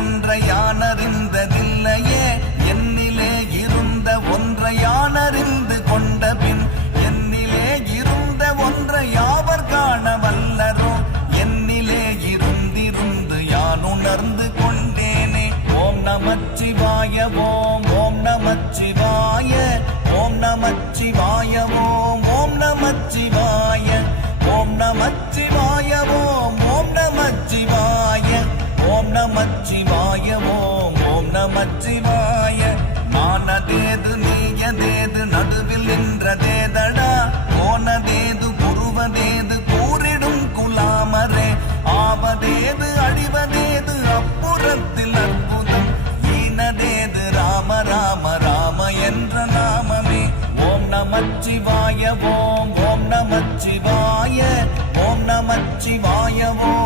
ஒன்றை யானறிந்ததில்லையே என்னிலே இருந்த ஒன்றை யானறிந்து கொண்ட பின் என்னிலே இருந்த ஒன்றை யாவர் காண வல்லரோ என்னிலே இருந்திருந்து யான் உணர்ந்து கொண்டேனே. ஓம் நமச்சிவாய ஓம் ஓம் நமச்சிவாய ஓம் நமச்சிவாய ஓம் ஓம் நமச்சிவாய ஓம் நமச்சிவாய ஓம் ஓம் நமச்சிவாய ஓம் நமச்சிவாய ஓம் ஓம் நமச்சிவாய. மானதேது நீயதேது நடுவில் நின்றதேதடா போனதேது புருவதேது கூறிடும் குலாமரே ஆவதேது அழிவதேது அப்புறத்தில் அற்புதம் ஈனதேது ராம ராம ராம என்ற நாமமே. ஓம் நமச்சிவாய ஓம் ஓம் நமச்சிவாய ஓம் நமச்சிவாய ஓம்